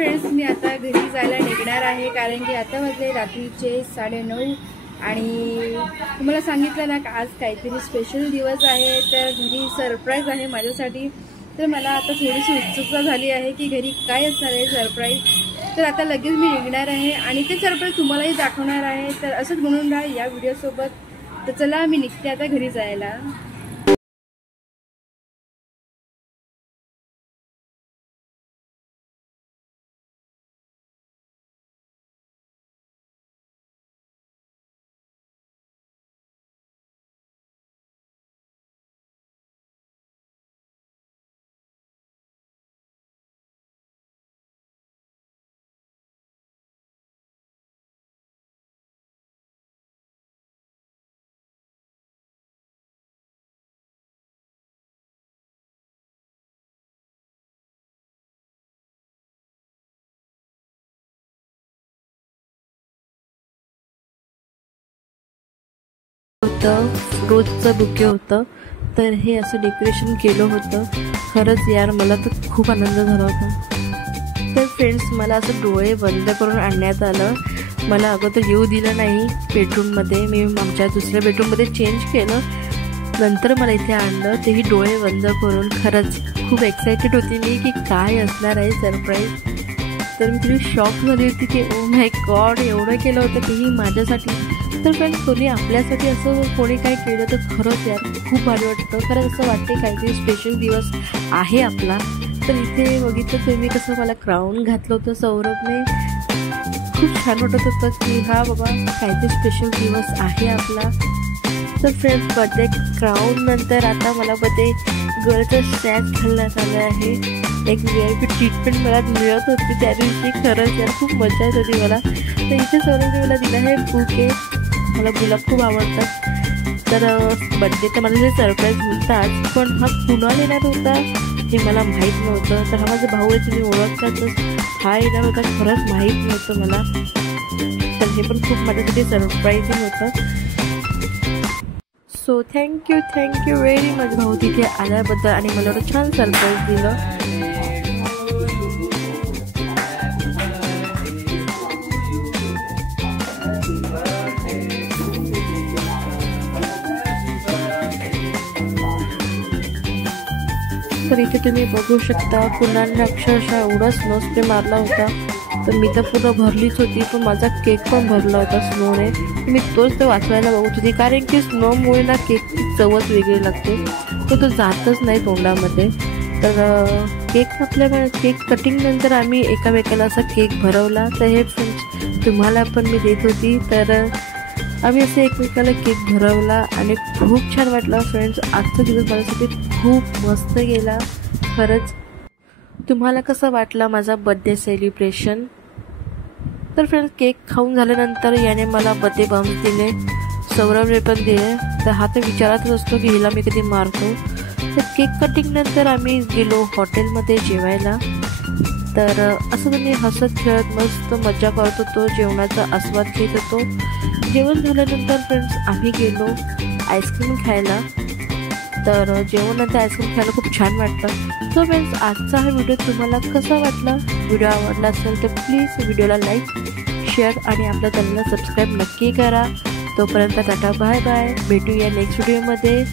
Friends, मी आता घरी जायला निघणार आहे, कारण की आता वाजले रात्रीचे 9:30 आणि तुम्हाला सांगितलं ना का आज काहीतरी स्पेशल दिवस आहे, तर घरी सरप्राईज आहे माझ्यासाठी। तर मला आता थोडीशी उत्सुकता झाली आहे की घरी काय असणार आहे सरप्राईज। तर आता लगेच मी निघणार आहे आणि ते सरप्राईज तुम्हालाही दाखवणार आहे, तर असंच म्हणून राहा या व्हिडिओसोबत। तर चला मी निघते आता घरी जायला। रोजचं बुके होतं, तर हे असं डेकोरेशन केलं होतं। खरंच यार मला तर खूप आनंद झाला होता। तर फ्रेंड्स, मला असं डोळे बंद करून आणण्यात आलं। मला अगोदर येऊ दिलं नाही बेडरूममध्ये। मी आमच्या दुसऱ्या बेडरूममध्ये चेंज केलं, नंतर मला इथे आणलं, तेही डोळे बंद करून। खरंच खूप एक्सायटेड होती मी की काय असणार आहे सरप्राईज। तर मी थोडी शॉक झाली होती की ओ माय गॉड, एवढं केलं होतं तेही माझ्यासाठी। तर फ्रेंड्स, कोणी आपल्यासाठी असं कोणी काय केलं तर खरंच यार खूप भारी वाटतं। खरंच असं वाटते काहीतरी स्पेशल दिवस आहे आपला। तर इथे बघितलं तुम्ही कसं मला क्राऊन घातलं होतं सौरभने। खूप छान वाटत होतं की हा बाबा काहीतरी स्पेशल दिवस आहे आपला। तर फ्रेंड्स, बर्थडे क्राऊन नंतर आता मला बर्थडे गर्लचं स्टॅच घालण्यात आलं आहे। एक VIP ट्रीटमेंट मला मिळत होती त्या दिवशी। खरंच यार खूप मजा येत होती मला। तर इथे सौरभने मला दिला आहे बुके। मला गुलाब खूप आवडतात। तर बर्थडे तर मला जे सरप्राईज मिळतात, पण हा कुणाला येणार होता हे मला माहीत नव्हतं। तर हा माझा भाऊ आहे, तुम्ही ओळखतातच। हा येणार होता खरंच माहीत नव्हतं मला। तर हे पण खूप माझ्यासाठी सरप्राईजिंग होतं। सो थँक्यू व्हेरी मच भाऊ तिथे आल्याबद्दल आणि मला एवढं छान सरप्राईज दिलं। तर इथे तुम्ही बघू शकता कुणाला अक्षरशः एवढा स्नो स्प्रे मारला होता। तर मी तर पूर्ण भरलीच होती, पण माझा केक पण भरला होता स्नोने। मी तोच तर वाचवायला बघत होती, कारण की स्नोमुळे ना केकची चवच वेगळी लागते, तो जातच नाही तोंडामध्ये। तर केक कटिंग नंतर आम्ही एकामेकाला असा केक भरवला। तर हे फ्रेंड्स तुम्हाला पण मी देत होती। तर आम्ही असे एकमेकाला केक भरवला आणि खूप छान वाटलं फ्रेंड्स। आजचा दिवस माझ्यासाठी खूप मस्त गेला खरंच। तुम्हाला कसं वाटलं माझा बर्थडे सेलिब्रेशन? तर फ्रेंड्स, केक खाऊन झाल्यानंतर याने मला बर्थडे बम्स दिले, सौरभने पण दिले। तर हा तर विचारातच असतो की हिला मी कधी मारतो। तर केक कटिंग नंतर आम्ही गेलो हॉटेलमध्ये जेवायला। तर असं मी हसत खेळत मस्त मजा करत होतो, जेवणाचा आस्वाद घेत होतो। जेवण झाल्यानंतर फ्रेंड्स आम्ही गेलो आईस्क्रीम खायला। तर जेवणानंतर आईस्क्रीम खायला खूप छान वाटतं। सो फ्रेंड्स, आजचा हा व्हिडिओ तुम्हाला कसा वाटला? व्हिडिओ आवडला असेल तर प्लीज व्हिडिओला लाईक, शेअर आणि आपल्या चॅनलला सबस्क्राईब नक्की करा। तोपर्यंत टाटा बाय बाय, भेटूया नेक्स्ट व्हिडिओमध्ये।